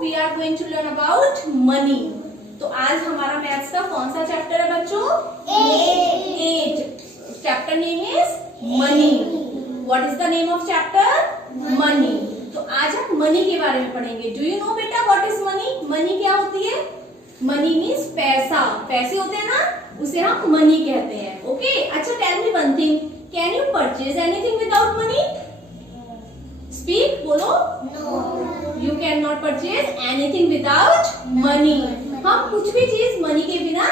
We are going to learn about money. तो आज हमारा मैथ्स का कौन सा चैप्टर है बच्चों? 8। Chapter name is money. What is the name of chapter? Money. तो आज हम मनी के बारे में पढ़ेंगे। डू यू नो बेटा व्हाट इज मनी? मनी क्या होती है? मनी मीन्स पैसा। पैसे होते हैं ना, उसे हम मनी कहते हैं। ओके अच्छा, tell me one thing, can you purchase anything without money? Speak, बोलो। No. You can not purchase anything without money. हम कुछ भी चीज मनी के बिना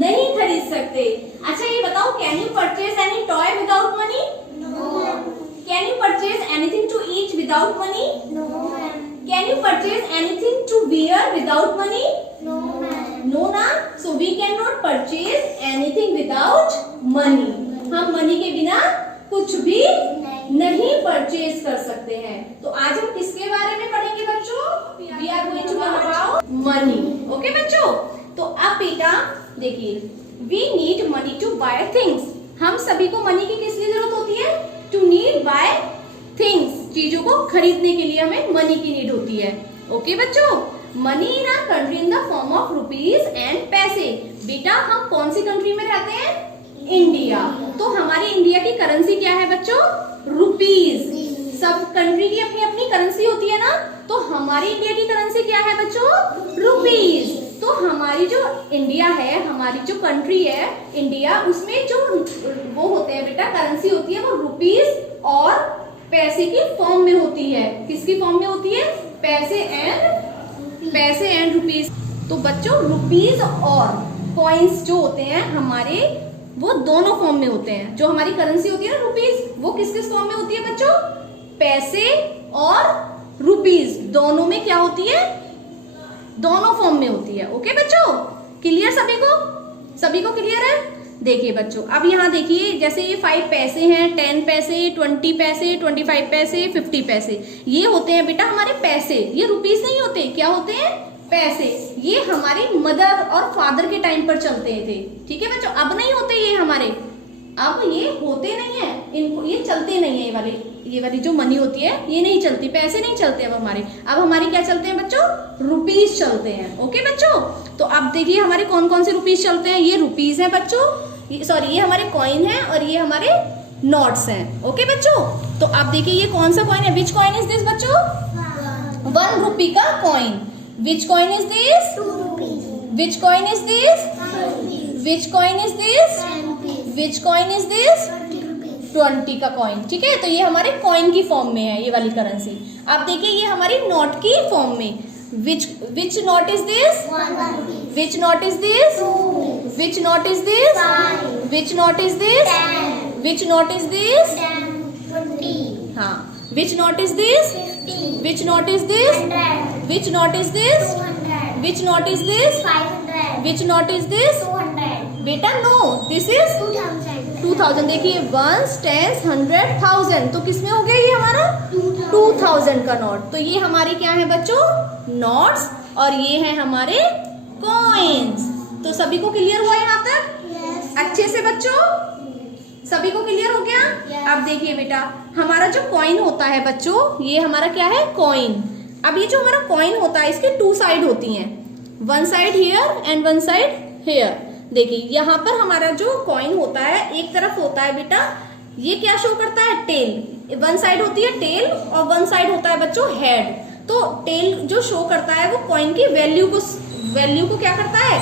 नहीं खरीद सकते। अच्छा ये बताओ, can you purchase any toy without money? No. Can you purchase anything to eat without money? No. Can you purchase anything to wear without money? No. No ना, so we can not purchase anything without money. हम money के बिना कुछ भी नहीं purchase कर सकते हैं। तो आज हम किसके बारे में पढ़ेंगे बच्चों? We are going to learn about money. Okay बच्चों, तो अब बेटा देखिए, we need money to buy things. हम सभी को मनी की किस लिए जरूरत होती है? To need buy things. चीजों को खरीदने के लिए हमें मनी की नीड होती है। ओके बच्चों, money in our country in the form of rupees and paise. बेटा हम कौन सी कंट्री में रहते हैं? इंडिया। तो हमारी इंडिया की करेंसी क्या है बच्चों? रुपीज। सब कंट्री की अपनी अपनी करेंसी होती है ना, तो हमारी इंडिया की करेंसी क्या है बच्चों? रुपीज। तो हमारी जो इंडिया है, हमारी जो कंट्री है इंडिया, उसमें जो वो होते हैं बेटा करेंसी होती है, वो रुपीज और पैसे की फॉर्म में होती है। किसकी फॉर्म में होती है? पैसे एंड रुपीज। तो बच्चों रुपीज और कॉइन्स जो होते हैं हमारे, वो दोनों फॉर्म में होते हैं। जो हमारी करेंसी होती है ना रुपीज, वो किस किस फॉर्म में होती है बच्चों? पैसे और रुपीज दोनों में क्या होती है? दोनों फॉर्म में होती है। ओके बच्चों, क्लियर सभी को? सभी को क्लियर है? देखिए बच्चों, अब यहाँ देखिए, जैसे ये 5 पैसे हैं, 10 पैसे, 20 पैसे, 25 पैसे, 50 पैसे, ये होते हैं बेटा हमारे पैसे। ये रुपीज नहीं होते, क्या होते हैं? पैसे। ये हमारी मदर और फादर के टाइम पर चलते थे। ठीक है बच्चों, अब नहीं होते ये हमारे, अब ये होते नहीं है, इनको ये चलते नहीं है। ये वाली जो मनी होती है ये नहीं चलती, पैसे नहीं चलते अब हमारे। अब हमारे क्या चलते हैं बच्चों? रुपीज चलते हैं। ओके बच्चों, तो अब देखिए हमारे कौन कौन से रुपीज चलते हैं। ये रुपीज है बच्चों, सॉरी ये हमारे कॉइन है और ये हमारे नोट्स हैं। ओके बच्चों, तो अब देखिए ये कौन सा कॉइन है? विच कॉइन इज दिस बच्चों? 1 रुपी का coin. Which coin is this? 2 rupees. Which coin is this? 5 rupees. Which coin is this? 10 rupees. Which coin is this? 20 rupees. 20 का कॉइन। ठीक है, तो ये हमारे कॉइन की फॉर्म में है ये वाली करेंसी। अब देखिए ये हमारी नोट की फॉर्म में। Which note is this? 1 rupees. Which note is this? 2 rupees. Which note is this? 5. Which note is this? 10. Which note is this? 10. 20. हाँ, which note is this? 50. Which note is this? 100. Which note is this? 200. Which note is this? 500. Which note is this? 200. बेटा no, this is 2000. 2000। देखिए 1s 10s 100 1000, तो किसमें हो गया ये हमारा? 2000 का नोट। तो ये हमारे क्या है बच्चों? नोट्स, और ये है हमारे कॉइन्स। तो सभी को क्लियर हुआ यहाँ तक? Yes. अच्छे से बच्चों, सभी को क्लियर हो गया? Yes. अब देखिए बेटा, हमारा जो कॉइन होता है बच्चों, ये हमारा क्या है? कॉइन। अब ये जो हमारा कॉइन होता है, इसके 2 साइड होती हैं, 1 side here and 1 side here. देखिए यहाँ पर हमारा जो कॉइन होता है, एक तरफ होता है बेटा, ये क्या शो करता है? टेल। 1 साइड होती है टेल और 1 साइड होता है बच्चों हेड। तो टेल जो शो करता है वो कॉइन की वैल्यू को क्या करता है?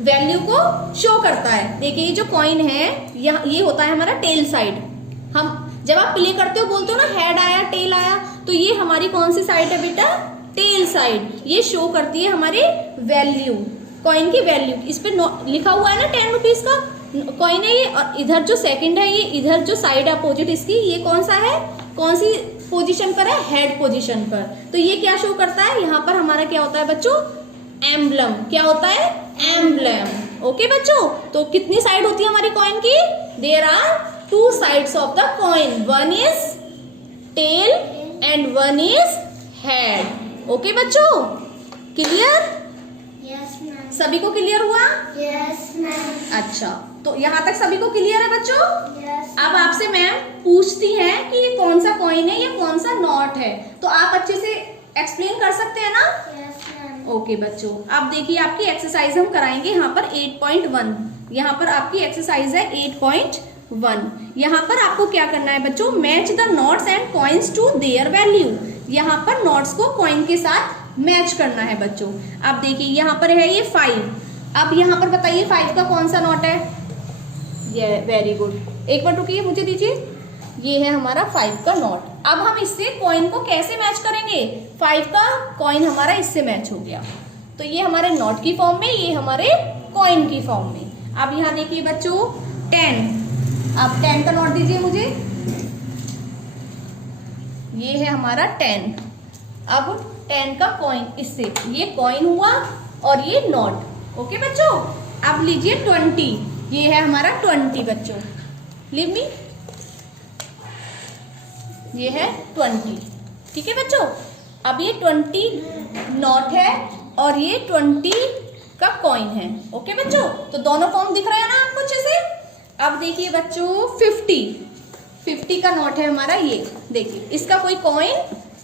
वैल्यू को शो करता है। देखिए ये जो कॉइन है, ये होता है हमारा टेल साइड। हम जब आप प्ले करते हो बोलते हो ना हेड आया टेल आया, तो ये हमारी कौन सी साइड है बेटा? Tail side. ये शो करती है हमारी वैल्यू, कॉइन की वैल्यू। इस पे लिखा हुआ है ना 10 रुपीज का कॉइन है ये, और इधर जो सेकंड है, ये इधर जो साइड अपोजिट इसकी, ये कौन सा है? कौन सी पोजीशन पर है? हेड पोजीशन पर। तो ये क्या शो करता है? यहाँ पर हमारा क्या होता है बच्चों? एम्बलम। क्या होता है? एम्बलम। ओके बच्चों, तो कितनी साइड होती है हमारी कॉइन की? There are 2 sides of the coin. One is tail and one is head. Okay बच्चों, क्लियर? Yes, ma'am. सभी को क्लियर हुआ? Yes, ma'am. अच्छा, तो यहाँ तक सभी को क्लियर है बच्चों? Yes. अब आपसे मैम पूछती है कि ये कौन सा कॉइन है या कौन सा नोट है, तो आप अच्छे से एक्सप्लेन कर सकते हैं ना? Yes, ma'am. ओके बच्चों, अब देखिए आपकी एक्सरसाइज हम कराएंगे यहाँ पर 8.1। यहाँ पर आपकी एक्सरसाइज है 8.1। यहाँ पर आपको क्या करना है बच्चों? Match the notes and coins to their value. यहाँ पर नोट्स को कॉइन के साथ मैच करना है बच्चों। अब देखिए यहाँ पर है ये 5। अब यहाँ पर बताइए 5 का कौन सा नोट है? ये वेरी गुड। एक बार रुकिए, मुझे दीजिए। ये है हमारा 5 का नोट। अब हम इससे कॉइन को कैसे मैच करेंगे? 5 का कॉइन हमारा इससे मैच हो गया, तो ये हमारे नोट की फॉर्म में, ये हमारे कॉइन की फॉर्म में। अब यहाँ देखिए बच्चों 10। अब 10 का नोट दीजिए मुझे। ये है हमारा 10। अब 10 का कॉइन इससे, ये कॉइन हुआ और ये नोट। ओके बच्चों, अब लीजिए 20। ये है हमारा 20 बच्चों। Leave me. ये है 20। ठीक है बच्चों, अब ये 20 नोट है और ये 20 का कॉइन है। ओके बच्चों, तो दोनों फॉर्म दिख रहे हैं ना आपको अच्छे से? अब देखिए बच्चों 50 का नोट है हमारा। ये देखिए, इसका कोई कॉइन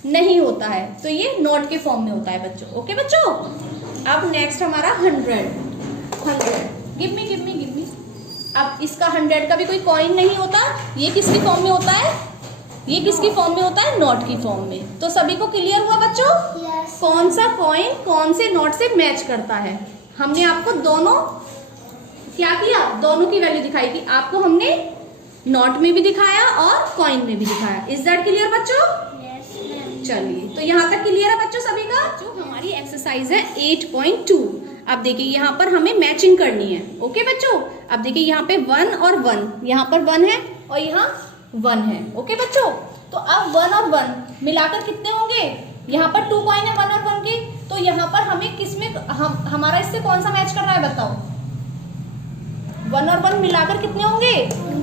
नहीं होता है, तो ये नोट के फॉर्म में होता है बच्चों। ओके बच्चों, अब नेक्स्ट हमारा 100। Give me. अब इसका 100 का भी कोई कॉइन नहीं होता। ये किसकी फॉर्म में होता है? ये किसकी फॉर्म में होता है? नोट की फॉर्म में। तो सभी को क्लियर हुआ बच्चों? Yes. कौन सा कॉइन कौन से नोट से मैच करता है? हमने आपको दोनों क्या किया? दोनों की वैल्यू दिखाई थी आपको। हमने नोट में भी दिखाया और कॉइन में भी दिखाया। इज दैट क्लियर बच्चों? Yes, ma'am. चलिए, तो यहाँ तक क्लियर है बच्चों सभी का? जो हमारी एक्सरसाइज है 8.2। अब देखिए यहाँ पर हमें मैचिंग करनी है। ओके बच्चों, अब देखिए यहाँ पे 1 और 1, यहाँ पर 1 है और यहाँ 1 है। ओके बच्चों, तो अब 1 और 1 मिलाकर कितने होंगे? यहाँ पर 2 कॉइन है 1 और 1 के, तो यहाँ पर हमें किसमें हमारा इससे कौन सा मैच कर रहा है बताओ? 1 और 1 मिलाकर कितने होंगे?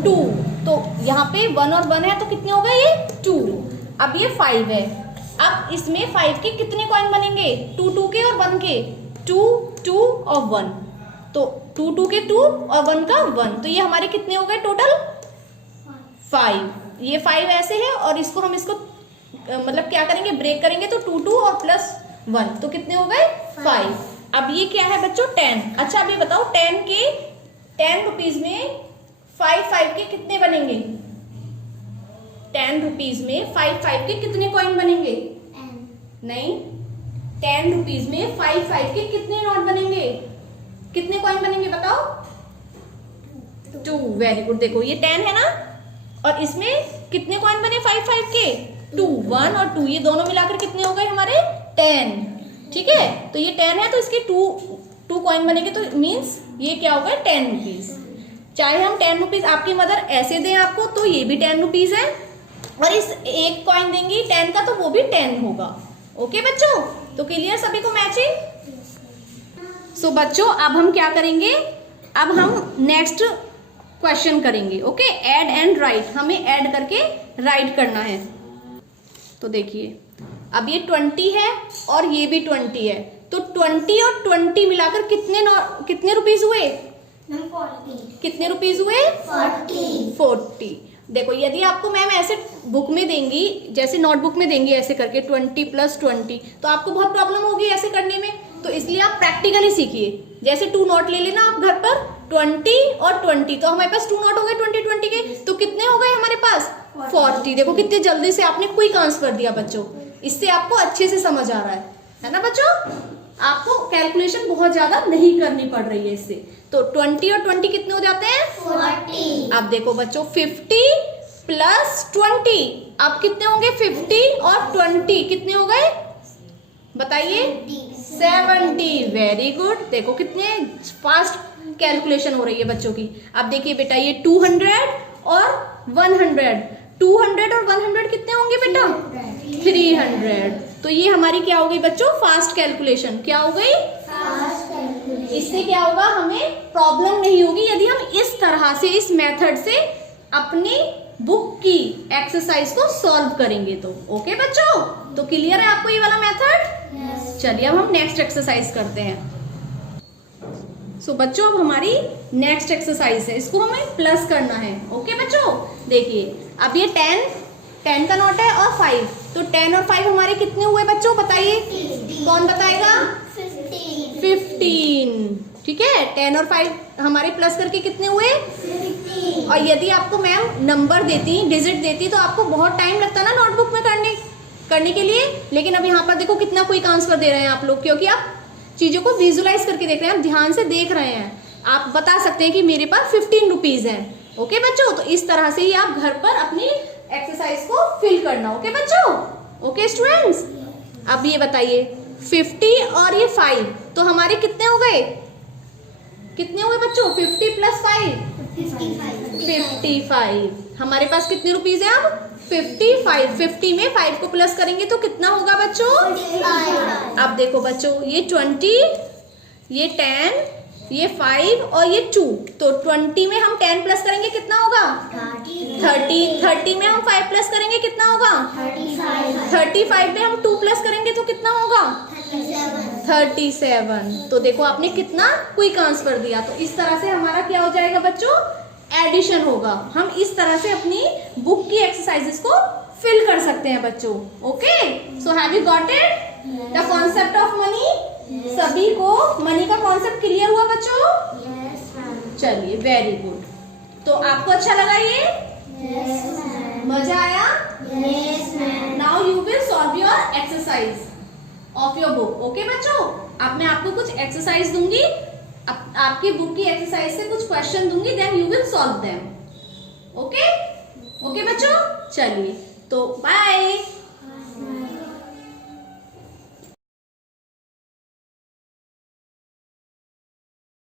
2। तो यहाँ पे 1 और 1 है तो कितने हो गए? ये 2। अब ये 5 है। अब इसमें 5 के कितने कॉइन बनेंगे? 2 के और 1 के। 2 और 1, तो 2 के 2 और 1 का 1, तो ये हमारे कितने हो गए टोटल? 5। ये 5 ऐसे है और इसको हम मतलब क्या करेंगे? ब्रेक करेंगे, तो 2 और प्लस 1, तो कितने हो गए? 5। अब ये क्या है बच्चों? 10। अच्छा अब ये बताओ 10 रुपीज में 5 के कितने बनेंगे? 10 रुपीज में 5 के कितने कॉइन बनेंगे? नहीं, 10 रुपीज में 5 के कितने नोट बनेंगे? कितने कॉइन बनेंगे बताओ? 2। Very good. देखो ये 10 है ना, और इसमें कितने कॉइन बने 5 के? 2। 1 और 2, ये दोनों मिलाकर कितने हो गए हमारे? 10। ठीक है, तो ये 10 है तो इसके 2 कॉइन बनेंगे, तो मीन्स ये क्या होगा? 10 रुपीज। चाहे हम 10 रुपीज आपकी मदर ऐसे दें आपको, तो ये भी 10 रुपीज है, और इस एक कॉइन देंगी 10 का, तो वो भी 10 होगा। ओके बच्चों, तो क्लियर सभी को मैचिंग? सो बच्चों, अब हम क्या करेंगे? अब हम नेक्स्ट क्वेश्चन करेंगे। Okay, add and right. हमें ऐड करके राइट करना है। तो देखिए अब ये 20 है और ये भी 20 है, तो 20 और 20 मिलाकर कितने रुपीज हुए? 40. कितने रुपीज हुए? 40। देखो यदि आपको मैम ऐसे बुक में देंगी, जैसे नोटबुक में देंगी ऐसे करके 20 + 20, तो आपको बहुत प्रॉब्लम होगी ऐसे करने में। तो इसलिए आप प्रैक्टिकली सीखिए। जैसे 2 नोट ले लेना आप घर पर, 20 और 20, तो हमारे पास 2 नोट हो गए 20 के, तो कितने हो गए हमारे पास? 40। देखो कितने जल्दी से आपने क्विक आंसर दिया बच्चों। इससे आपको अच्छे से समझ आ रहा है ना बच्चों? आपको कैलकुलेशन बहुत ज्यादा नहीं करनी पड़ रही है इससे। तो 20 और 20 कितने हो जाते हैं? 40. अब देखो बच्चों 50 + 20, अब कितने होंगे? 50 और 20 कितने हो गए बताइए? 70। Very good. देखो कितने फास्ट कैलकुलेशन हो रही है बच्चों की। अब देखिए बेटा ये 200 और 100, 200 और 100 कितने होंगे बेटा? 300। तो ये हमारी क्या हो गई बच्चों? Fast calculation. क्या हो गई? इससे क्या होगा? हमें प्रॉब्लम नहीं होगी यदि हम इस तरह से, इस मेथड से अपनी बुक की एक्सरसाइज को सॉल्व करेंगे तो। ओके बच्चों, तो क्लियर है आपको ये वाला मेथड? चलिए अब हम नेक्स्ट एक्सरसाइज करते हैं। सो बच्चों अब हमारी नेक्स्ट एक्सरसाइज है, इसको हमें प्लस करना है। ओके बच्चों, देखिए अब ये 10 का नोट है और 5, तो 10 और 5 हमारे कितने हुए बच्चों, बताइए, कौन बताएगा? 15। ठीक है, 10 और 5 हमारे प्लस करके कितने हुए? 15। और यदि आपको मैम नंबर देती, डिजिट देती, तो आपको बहुत टाइम लगता ना नोटबुक में करने के लिए। लेकिन अब यहाँ पर देखो कितना क्विक आंसर दे रहे हैं आप लोग, क्योंकि आप चीजों को विजुलाइज करके देख रहे हैं, आप ध्यान से देख रहे हैं। आप बता सकते हैं कि मेरे पास 15 रुपीज है। ओके बच्चों, तो इस तरह से ही आप घर पर अपनी एक्सरसाइज को फिल करना। ओके बच्चों, ओके स्टूडेंट्स। अब ये बताइए 50 और ये 5 तो हमारे कितने हो गए? कितने हुए बच्चों? 50 प्लस 5 55। हमारे पास कितने रुपीज है अब? 55। 50 में 5 को प्लस करेंगे तो कितना होगा बच्चों? अब देखो बच्चों, ये 20, ये 10, ये 5 और ये 2, तो 20 में हम 10 प्लस करेंगे कितना होगा? 30 में हम 5 प्लस करेंगे कितना होगा? 35 में हम 2 प्लस करेंगे तो कितना होगा? 37। तो देखो आपने कितना क्विक आंसर दिया। तो इस तरह से हमारा क्या हो जाएगा बच्चों? एडिशन होगा। हम इस तरह से अपनी बुक की एक्सरसाइजेस को फिल कर सकते हैं बच्चों। Okay, so have you got it the concept of money? सभी को मनी का कॉन्सेप्ट क्लियर हुआ बच्चों? चलिए, वेरी गुड। तो आपको अच्छा लगा ये? मजा आया? Now you will solve your exercise of your book. Okay बच्चों, अब मैं आपको कुछ एक्सरसाइज दूंगी, आपकी बुक की एक्सरसाइज से कुछ क्वेश्चन दूंगी, then you will solve them. Okay okay बच्चों, चलिए तो बाय।